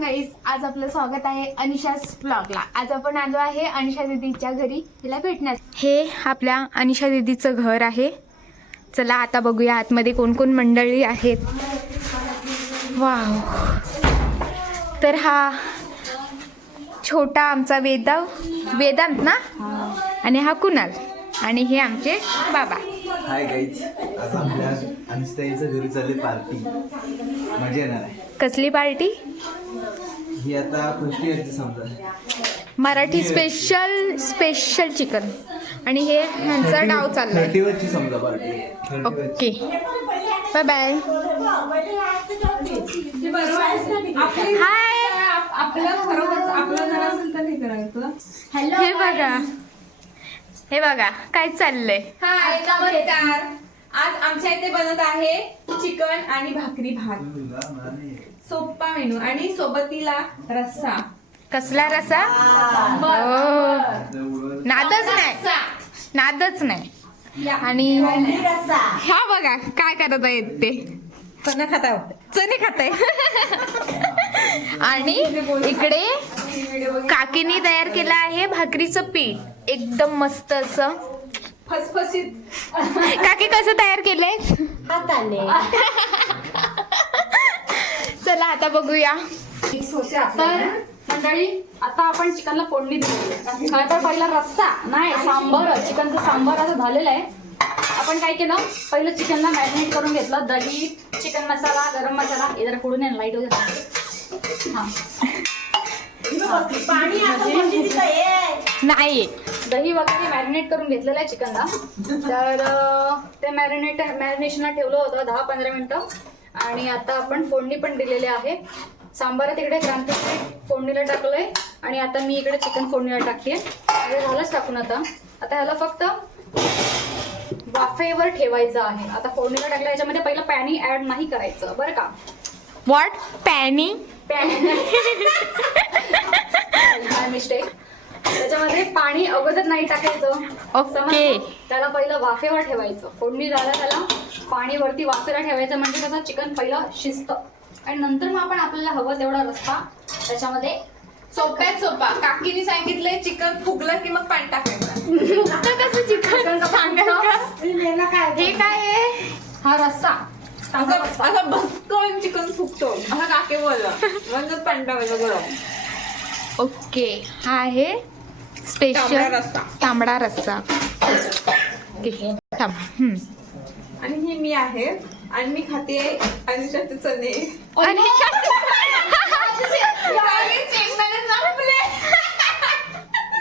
गाईस आज आपलं स्वागत आहे अनिशास ब्लॉगला आज आपण आलो आहे अनिशा दीदीच्या घरी. तिला भेटण्यास. हे आपल्या अनिशा दीदीचं घर आहे. चला आता बघूया आतमध्ये कोण कोण मंडळी आहेत. वाव. तर हा छोटा आमचा वेदा वेदांत ना? आणि हा कुणाल. आणि हे आमचे बाबा. हाय गाईज आज आपल्या अनिस्ताईच्या घरी चालली पार्टी. मजा येणार आहे. कसली पार्टी? ही आता फर्स्ट इयरची समजा. मराठी स्पेशल स्पेशल चिकन आणि हे ह्यांचा डाव चाललाय. थर्टी वरची समजा party thirty okay. Bye bye hi आपलं खरोखरच आपलं जर असेल तर हे करायचं हे बघा. हे बघा काय चाललंय? हाय नमस्कार. आज आमच्या इथे बनत आहे चिकन आणि भाकरी भात. सोप्पा मेनू. आणि सोबतीला रस्सा. कसला रसा हो. नादच नाही. नादच नाही. आणि ह्या बघा काय करत आहेत ते. चणा खाता चणे खात. आणि इकडे काकीने तयार केलं आहे भाकरीचं पीठ. एकदम मस्त असं. फसफसीत काकी कसं तयार केलंय? चला आता बघूया. तर मंडळी आता आपण चिकनला फोडणी दिली खरं तर पहिला रस्सा नाही सांबर चिकनचं सांबर असं झालेलं आहे. आपण काय केलं? पहिलं चिकनला मॅरिनेट करून घेतलं. दही चिकन मसाला गरम मसाला. जरा फोडून आहे लाइट वगैरे हा नाही. दही वगैरे मॅरिनेट करून घेतलेलं आहे चिकनला. तर ते मॅरिनेट मॅरिनेशनला ठेवलं होतं दहा पंधरा मिनिटं. आणि आता आपण फोडणी पण दिलेली आहे. सांबारात इकडे क्रांतीपीठ फोडणीला टाकलंय. आणि आता मी इकडे चिकन फोडणीला टाकते हे झालंच टाकून आता. आता ह्याला फक्त वाफेवर ठेवायचं आहे. आता फोडणीला टाकलं याच्यामध्ये पहिलं पॅनी ऍड नाही करायचं. बरं का? वॉट पॅनी? पॅनी. मिस्टेक त्याच्यामध्ये पाणी अगोदर नाही टाकायचं. ओके. त्याला पहिलं वाफेवर ठेवायचं. फोडणी झालं त्याला पाणी वरती वाफेला ठेवायचं म्हणजे कसं चिकन पहिलं शिजतं. आणि नंतर मग आपण आपल्याला हवं तेवढा रस्ता त्याच्यामध्ये सोप्यात सोपा. काकीने सांगितलंय चिकन फुगलं की मग पाणी टाकायचं. कसं चिकन? सांगाल का हे काय आहे? हा रस्सा. असं भस्कन चिकन फुगतो असं काके बोललं. म्हणूनच पाणी टाकायचं गरम. ओके हा आहे स्पेशल. तांबडा रस्सा. आणि ही मी आहे आणि मी खाते आणि त्याचे चणे आणि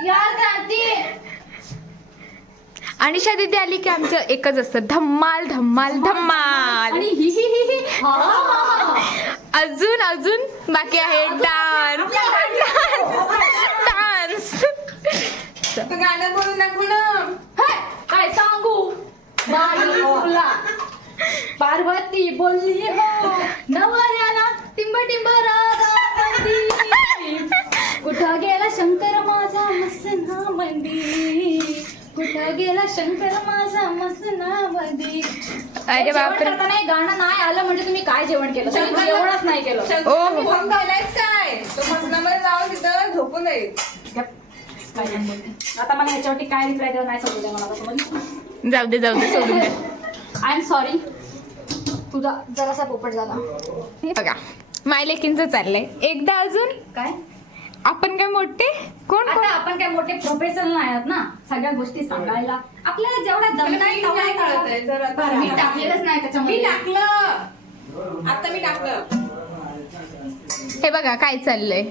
यार क्रांती अनिशा दिदी आली की आमचं एकच असतं. धम्माल धम्माल धम्माल. आणि. अजून अजून बाकी आहे. डान्स तर गाणं बोलू नको ना हे, काय सांगू? बाई तुला पार्वती बोलली हो नवऱ्याला टिंब टिंब रागावती. कुठं गेला शंकर माझा मसना मंदी? कुठं गेला शंकर माझा मसना मंदी? अरे बापरे. जेवण करताना हे गाणं नाही आलं म्हणजे तुम्ही काय जेवण केलं? तुम्ही शंकर- जेवणच नाही केलं. शंकरला मी फोन काय? तो मसनामध्ये जाऊन तिथं झोपून जाईल. नाही. आता मला ह्याच्यावरती काय रिप्लाय द्यावं नाही समजलं मला आता समजलं जाऊ दे जाऊ दे सोडून दे. आय एम सॉरी तुझा जरासा पोपट झाला. हे बघा मायलेकींचं चाललंय. एकदा अजून काय? आपण काय मोठे? कोण आता आपण काय मोठे प्रोफेशनल नाही आहात ना? सगळ्या गोष्टी सांगायला. आपल्याला जेवढ्या जमणार मी टाकलेलंच नाही मी त्याच्यामध्ये. टाकलं. आता मी टाकलं. हे बघा काय चाललंय?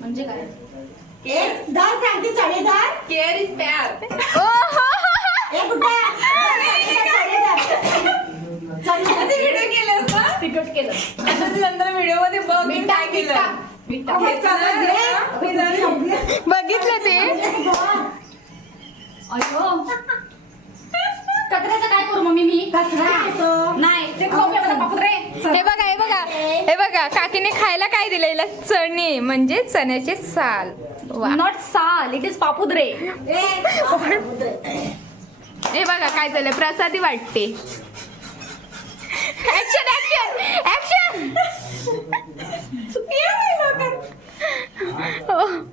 म्हणजे काय? केअर इज प्यार ओ हो. व्हिडिओ केलं असं? तिकट केलं. आता ते नंतर व्हिडिओमध्ये बघ मी काय केलं. मी चालू दे. चालू. बघितलं ते. अयो. कचऱ्याचं काय करू मम्मी मी? हे. बघा हे बघा हे बघा काकीने खायला काय दिले चणे म्हणजे चण्याचे साल. नॉट साल इट इज पापुद्रे. हे बघा काय झालं प्रसादी वाटते.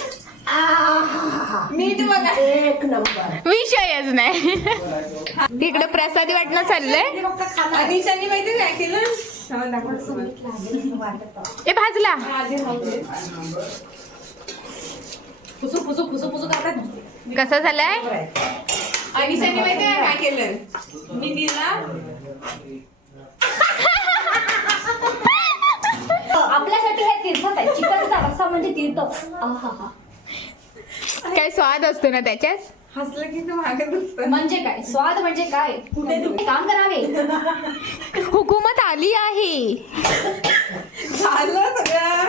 मीठ विषयच नाही. तिकडे प्रसादी वाटणं चाललंय. अनिशानी माहिती काय केलं ए भाजला. कसं झालंय? अनिशानी माहिती आहे काय केलं? मी दिला आपल्यासाठी हे तीर्थ आहे. चिकनचा रस्सा म्हणजे तीर्थ आहा हा काय स्वाद असतो ना त्याच्यात? हसलं की तू मागत असतं म्हणजे काय? स्वाद म्हणजे काय? कुठे काम करावे. हुकूमत आली आहे. झालं सगळं.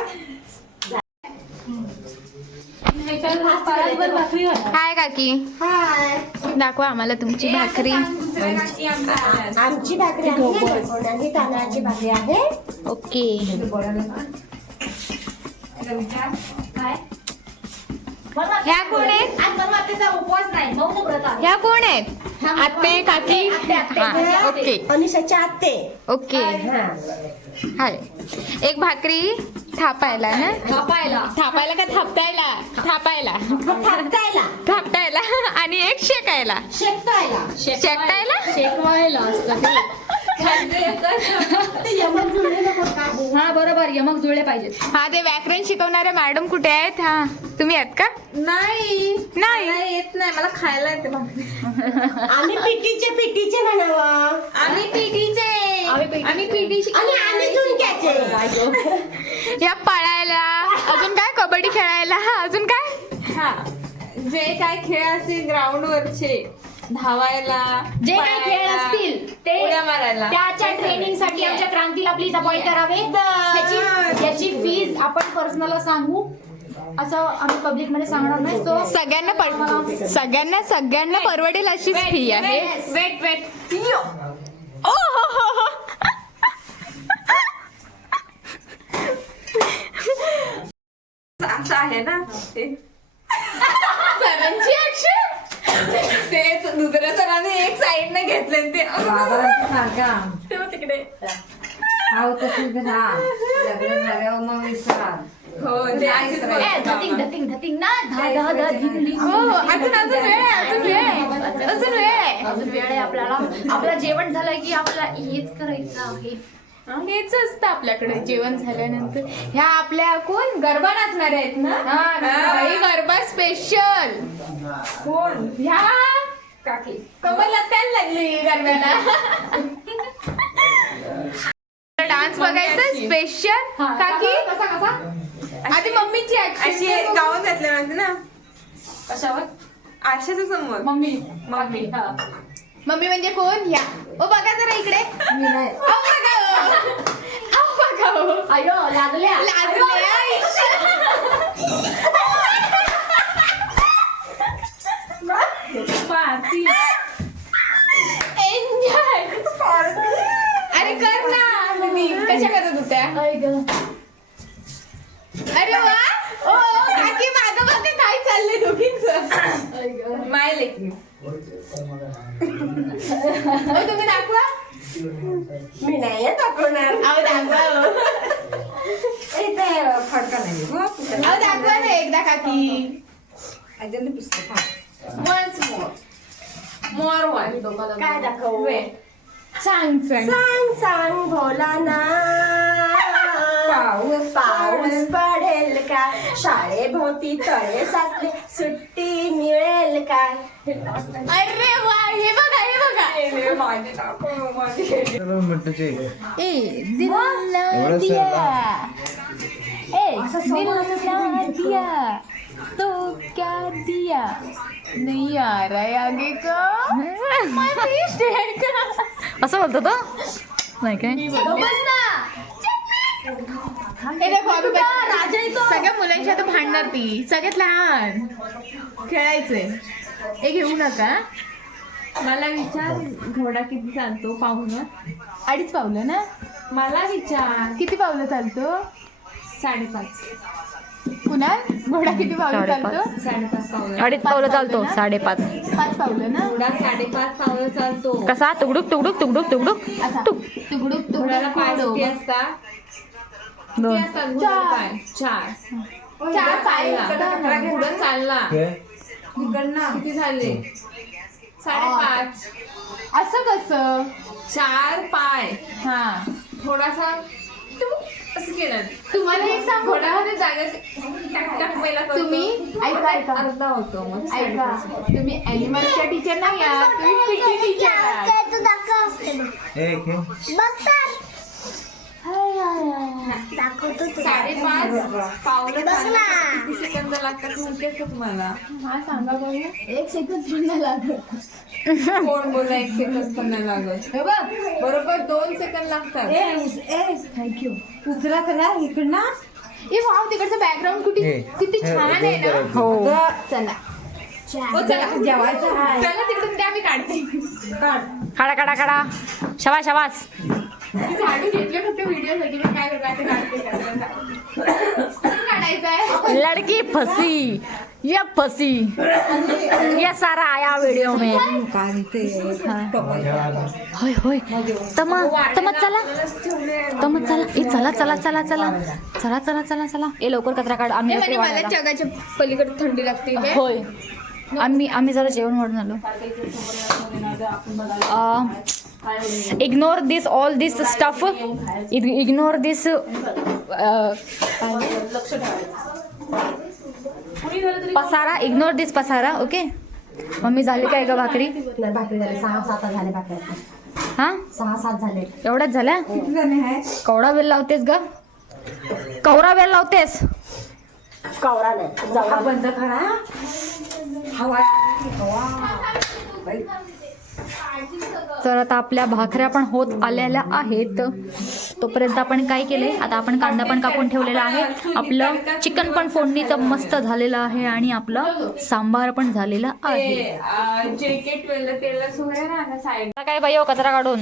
हाय काकी. दाखवा आम्हाला तुमची भाकरी. आमची भाकरी आहे तांदळाची भाकरी आहे. ओके. ह्या कोण आहेत? उपवास नाही. मौन व्रत आहे. ह्या कोण आहेत? आत्ते काकी? आत्ते, आत्ते. हा, ओके. अनिशाच्या आत्ते ओके. हाय. एक भाकरी थापायला ना? थापायला. थापायला का थापतायला? थापायला. थापतायला. थापतायला. आणि एक शेकायला. शेकतायला. शेकतायला? शेकवायला असतं ते. हा बरोबर. यमक जुळले पाहिजेत. हा ते व्याकरण शिकवणाऱ्या मॅडम कुठे आहेत? हा तुम्ही आहेत का? नाही. नाही? मला येत नाही. मला खायला येते भाकरी आम्ही पिटीचे पिटीचे म्हणावं. आम्ही पीटीचे. आम्ही आणि आम्ही झुणक्याचे. या पळायला. अजून काय? कबड्डी खेळायला. हा अजून काय? हा. जे काय खेळ असतील ग्राउंड वरचे. धावायला जे काही खेळ पळायला, असतील ते उड्या मारायला. त्याच्या ट्रेनिंगसाठी आमच्या क्रांतीला प्लीज अपॉइंट करावे. याची याची फीज आपण पर्सनल सांगू. असं आम्ही पब्लिकमध्ये सांगणार नाही. सो सगळ्यांना पर सगळ्यांना सगळ्यांना परवडेल अशीच फी आहे. वेट वेट ओ हो हो हो. असं आहे ना. ते सरांची दुसऱ्या सरांनी एक साईडने घेतले आणि ते तेव्हा तिकडे. हो ते असेच बोलतात. धतिंग धतिंग धतिंग. ना धा धा धा धिंग धिंग. हो अजून अजून वेळ आहे अजून वेळ आहे. अजून वेळ आहे. अजून वेळ आहे आपल्याला. आपलं जेवण झालंय की आपल्याला हेच करायचं आहे. हेच असतं आपल्याकडे जेवण झाल्यानंतर. ह्या आपल्या कोण? गरबा नाचणाऱ्या आहेत ना? हा, गरबा. स्पेशल कोण? ह्या? काकी. कमल काय लागली गरब्याला डान्स बघायचा स्पेशल काकी? कसा कसा? आधी मम्मीची अशी गाऊन घातले म्हणते ना? कशावर? आरशाच्या समोर. मम्मी. मम्मी. हा. मम्मी म्हणजे कोण? ह्या ओ बघा जरा इकडे. बघा. अयो लागल्या लाजल्या पार्टी एन्जॉय अरे कर ना दीदी कशा करत होत्या ऐ ग. अरे वा. ओ काकी मागं बघा काय चाललंय दोघींच. माय लेकी तुम्ही दाखवा. मी नाही हं दाखवणार. अहो दाखवा ओ. इथे फडका नाही. अहो दाखवा ना एकदा काकी वन्स मोर मोर वन काय दाखवू? सांग सांग. सांग सांग भोला शाळेभोवती तळे साचले सुट्टी मिळेल का अरे वा हे बघा हे बघा. माझे ए दिल दिया. ए दिल ना दिया. तो क्या दिया? नहीं आ रहा है आगे का? है असं बोलतो तो? नाही काय? बस ना. हे देखो अभी बच- सगळ्या मुलांशी आता भांडणार ती. सगळ्यात लहान. खेळायचंय. हे घेऊ नका. मला विचार घोडा किती चालतो पाहुणं अडीच पावलं ना? मला विचार. किती पावलं चालतो? साडेपाच. पुन्हा? घोडा किती पावलं चालतो? साडेपाच पावलं. अडीच पावलं चालतो. साडेपाच. पाच पावलं ना? घोडा साडेपाच पावलं चालतो. कसा? तुकडुक तुकडुक तुकडुक तुकडुक असा तुकडुक घोड्याला पाय किती दोन. असतात? घोड्याला पाय चार. चार पाय. चालला. घोडा चालला. किती झाले? साडेपाच. असं कसं? चार पाय. हा. थोडासा असं केलं. तुम्हाला एक सांगू? घोड्यामध्ये जागा टक टक पहिला करतो. तुम्ही ऐका ऐका. अर्धा होतो मग ऐका. तुम्ही अॅनिमल्सच्या टीचर नाही आहात. तुम्ही पीटी टीचर आहात. ए खेळ साडेपाच. पावलं चालायला किती सेकंद लागतात? माहितीये का तुम्हाला? हा सांगा बघू एक सेकंद पण नाही लागत. कोण बोलला एक सेकंद पण नाही लागत? हे बघ. बरोबर दोन सेकंद लागतात. थँक्यू उचला चला इकडनं. ए वाव तिकडचं बॅकग्राऊंड कुठे? हे, किती हे, छान आहे ना. हे, हो चला. हो चला. जेवायचं आहे. चला तिकडून द्या मी काढते. काढा काढा काढा. शबास शबास. मी झाडू घेतले फक्त व्हिडिओ काय. काढायचं लड़की फंसी ये फंसी. ये सारा आया वीडियो में. होय होय. तमा तमा चला. तमा चला. ए चला चला चला चला. चला चला चला चला. ए लवकर कचरा काढ. आम्ही मला. जगाच्या पलीकडे थंडी लागते. होय. आम्ही आम्ही जरा जेवण वाढून आलो. Ignore this all this stuff ignore this पसारा इग्नोर दिस पसारा ओके? मम्मी झाली काय का भाकरी? नाही भाकरी झाले. सहा सात झाले भाकरी हा? सहा सात झाले. एवढ्याच झाल्या? किती जण आहे कवडा वेल लावतेस ग? कवडा वेल लावतेस? कवरा बंद करा. तर आता आपल्या भाकऱ्या पण होत आलेल्या आहेत. तोपर्यंत आपण काय केलंय आता आपण कांदा पण कापून ठेवलेला आहे. आपलं चिकन पण फोडणीचं मस्त झालेलं आहे आणि आपलं सांबार पण झालेलं आहे. काय बाई हो कचरा काढून?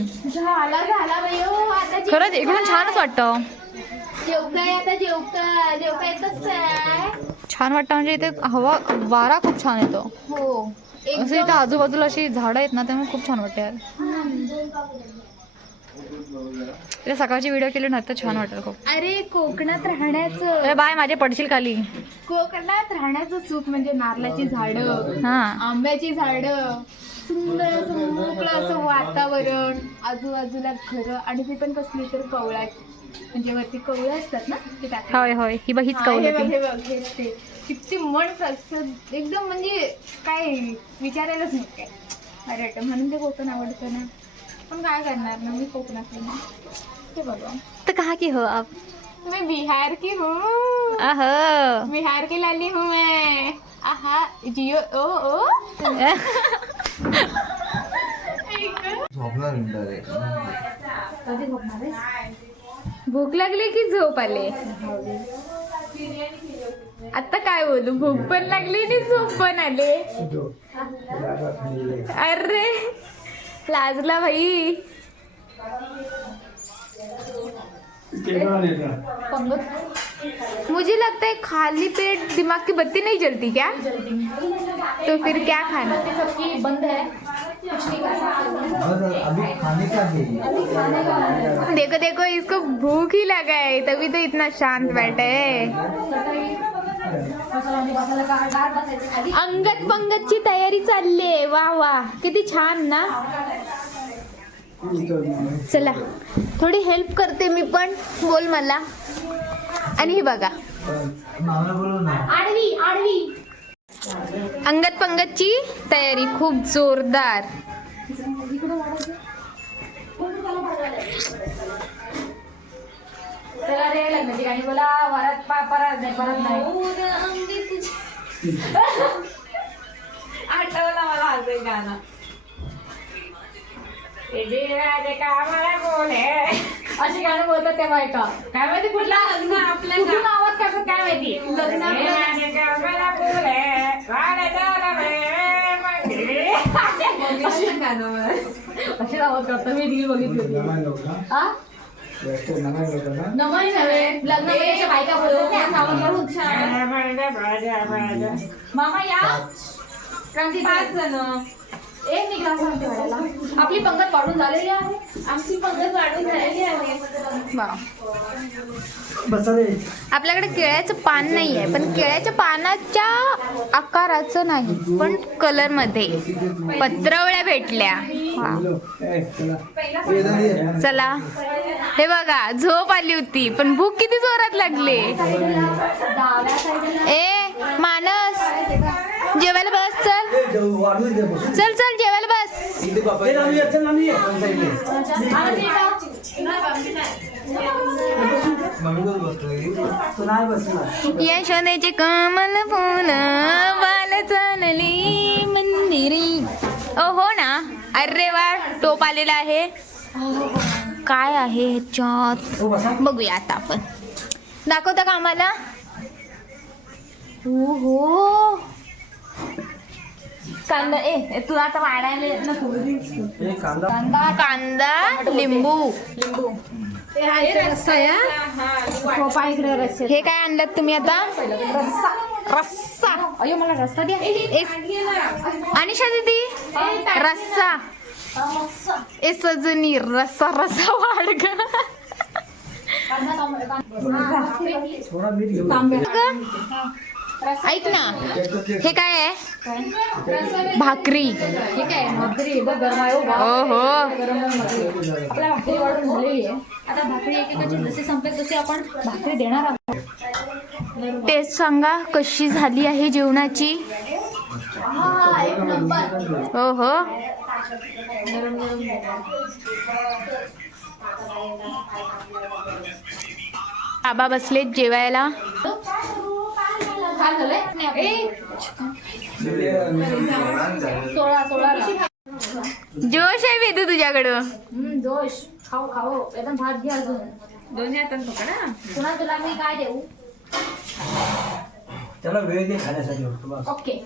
हो, खरंच इकडून छानच वाटतं. जेवता येतच काय छान वाटतं. म्हणजे इथे हवा वारा खूप छान येतो. हो. असं इथं आजूबाजूला अशी झाडं आहेत ना त्यामुळे खूप छान वाटतं यार. सकाळची व्हिडिओ केली ना तर छान वाटेल खूप. अरे कोकणात राहण्याचं. अरे बाय माझे पडशील खाली. कोकणात राहण्याचं सुख म्हणजे नारळाची झाडं हा. आंब्याची झाडं सुंदर असं मोकळं असं वातावरण आजूबाजूला घरं आणि ती पण कसली तर कवळा म्हणजे वरती कवळं असतात ना ते टाकले. होय होय. ही बघ हीच हा, हे बघ, कवलं हे बघ, हेच ते. किती मन प्रसन्न एकदम म्हणजे काय विचारायलाच नाही काय. अरे वाटतं म्हणून ते कोकण आवडतं ना. पण काय करणार ना मी कोकणातली ना. ते बघा तर कहा की हो आप मैं बिहार की हूँ? आह बिहार की लाली हूँ मैं. आहा जियो ओ ओ. झोपणार मिनिटं रे. भूक लागली की झोप आले? आता काय बोलू? भूक पण लागली आणि झोप पण आले. अरे लाजला भाई मुझे लगता है खाली पेट दिमाग की बत्ती नहीं जलती क्या? तो फिर क्या खाना? सबकी बंद है देखो देखो इसको भूख ही लगा है। तभी तो इतना शांत बैठा है। अंगत पंगतची तयारी चालली आहे वा वा किती छान ना। चला थोडी हेल्प करते मी पण. बोल मला. आणि हे बघा. आडवी आडवी. अंगत पंगतची तयारी खूप जोरदार. चला रे लग्नाची अशी गाणं बोलतात तेव्हा ऐका काय माहिती कुठला? लग्न आपल्या कुठून आवाज काढतात काय माहिती? लग्न मला. अशी आवाज काढतात मी रील बघितली. हा नमन नव्हे. लग्नामध्ये अशा बायका बोलतात. मामा या. क्रांती पाच जण. एक मी ग्लास आणते वाढायला आपली पंगत वाढून झालेली आहे. आमची पंगत वाढून झालेली आहे. वा. आपल्याकडे केळ्याचं पान नाही आहे पण केळ्याच्या पानाच्या आकाराचं नाही पण कलरमध्ये. पत्रवळ्या भेटल्या. चला. हे बघा झोप आली होती पण भूक किती जोरात लागली. ए मानस. जेवायला बस चल. चल चल जेवायला बस. इथे यशोदेचे कमल फूल बाल चालली मंदिरी. ओ हो ना. अरे वा टोप आलेला आहे. काय आहे ह्याच्यात? बघूया आता आपण. दाखवता का आम्हाला? हो हो कांदा ए तुला आता वाढायला नको. कांदा. कांदा लिंबू. हे काय आणलं तुम्ही आता? रस्सा. रस्सा. अयो मला रस्ता द्या. अनिशा दीदी रस्सा. ए सजनी रस्सा रस्सा वाढ ग. ऐक ना. हे काय आहे? भाकरी. हे काय भाकरी. हो आपल्या भाकरी. वाढून झालेली आहे. आता भाकरी एकेकाची जसे संपेल तसे आपण भाकरी देणार आहोत. टेस्ट सांगा कशी झाली आहे जेवणाची? हा एक नंबर. हो बाबा बसलेत जेवायला. काय झालंय? सोळा सोळा जोश आहे वेदू तुझ्याकडं. जोश. खाऊ खाऊ. एकदम भात घ्या अजून. दोन्ही हातात पकडा पुन्हा तुला मी काय देऊ? त्याला वेळ दे खाण्यासाठी. ओके.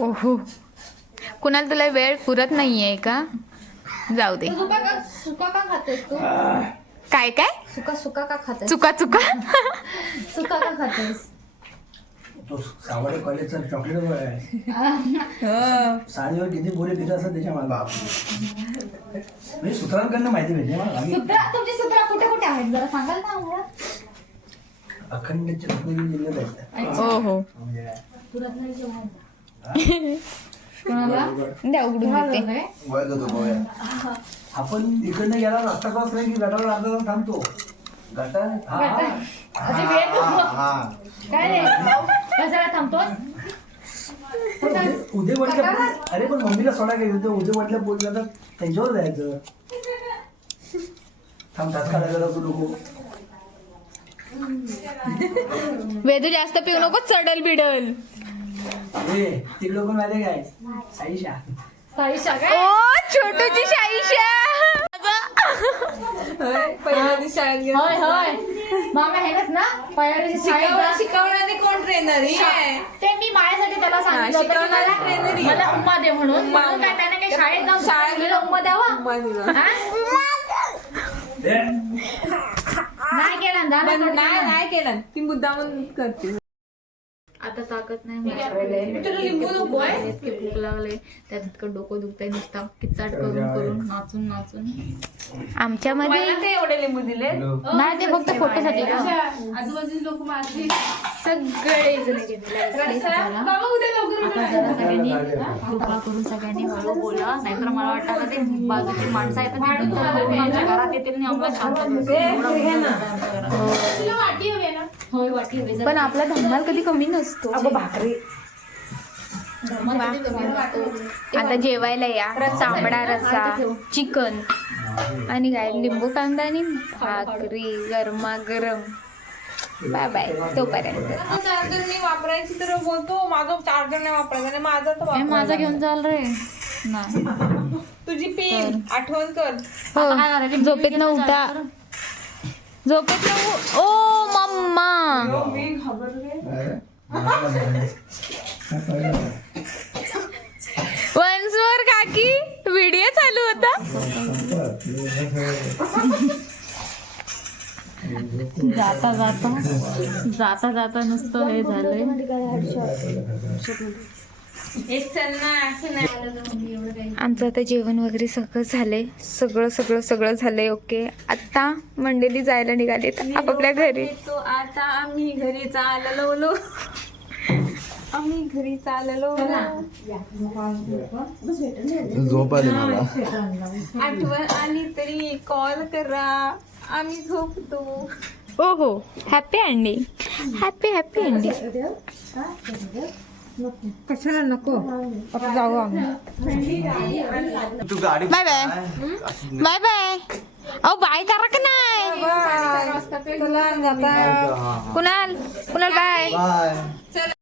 ओहो. कुणाला तुला वेळ पुरत नाहीये का? जाऊ दे. तू सुका का सुका का खातेस तू? काय काय? सुका सुका का खातेस? चुका चुका? सुका का खातेस? तो सावडे कॉलेजचा चॉकलेट बॉय आहे. साडीवर किती बोरे पित असतात त्याच्यामागे म्हणजे सूत्रांकडनं माहिती भेटते मला. आम्ही सूत्र तुमची सूत्र कुठे कुठे आहेत? जरा सांगाल ना आम्हाला? अखंड रत्नागिरी जिल्ह्यात आहेत. हो हो. म्हणजे. कोणाला? द्या उघडून देते. होतो गोव्या आपण इकडनं गेला रस्ता क्रॉस नाही की गटावर अर्धा तास थांबतो. हा अरे. हा काय रे कशाला थांबतोस उद्या- म्हटलं अरे पण मम्मीला सोडा काय होतं उद्या म्हटलं बोललं तर त्यांच्यावर जायचं थांब तास काढायला तू नको वेदू जास्त पिऊ नको चढल बिडल ए तिकडे पण माहिती काय साईशा साईशा काय ओ छोटूची शाईशा पहिल्या दिवशी शाळेत गेलो होय होय. मामा हेच ना? पहिल्या शाळेत जा. शिकवणारे कोण ट्रेनर आहे? ते मी माझ्यासाठी त्याला सांगितलं होतं की शिकवणारा मला- trainer आहे. मला उम्मा दे म्हणून. म्हणून काय त्याने काही शाळेत जाऊन शाळेत गेलं उम्मा द्यावा? हा? नाही केला ना, जा ना, नाही नाही केलं. ती मुद्दामून करते. आता ताकद नाही इतकी भूक लागले. त्यात इतकं डोकं दुखतंय नुसता. किचाट करून करून नाचून नाचून. आमच्यामध्ये मला ते एवढे लिंबू दिले नाही ते फक्त फोटोसाठी का? आजूबाजूला लोक माझी सगळे जण सगळ्यांनी कृपा करून सगळ्यांनी हळू बोला. नाहीतर मला वाटतं ना ते बाजूची माणसं आहेत ना, ते दुकान बघून आमच्या घरात येतील आणि आम्हाला शांत करतील. होय वाटी हवी जरा. पण आपला धमाल कधी कमी नसतो. कधी कमी नसतो. आता जेवायला या. तांबडा रस्सा चिकन. आणि काय लिंबू कांदा आणि भाकरी गरमागरम बाय बाय. तोपर्यंत. चार्जर मी वापरायची तर बोलतो माझा चार्जर नाही वापरायचा आणि माझा तर ए, वापर. माझा घेऊन चाल रे. नाही. तुझी पिन आठवण कर. हो. झोपेत न उठा झोपेत न ओ! मम्मा मी घाबरले वन्स काकी व्हिडिओ चालू होता. जाता जाता जाता जाता नुसतं हे झालंय. आमचं आता जेवण वगैरे सगळं झालंय. सगळं सगळं सगळं झालंय ओके. आता मंडळी जायला निघाले आपापल्या घरी. तो आता आम्ही घरी चाललो. आम्ही घरी चाललो. झोप आली मला. आठवण आली तरी कॉल करा. आम्ही झोपतो. हो हो. Happy ending happy happy ending तू गाडी बाय बाय. Bye bye. अहो बाय करा का नाही? कुणाल? कुणाल बाय. बाय.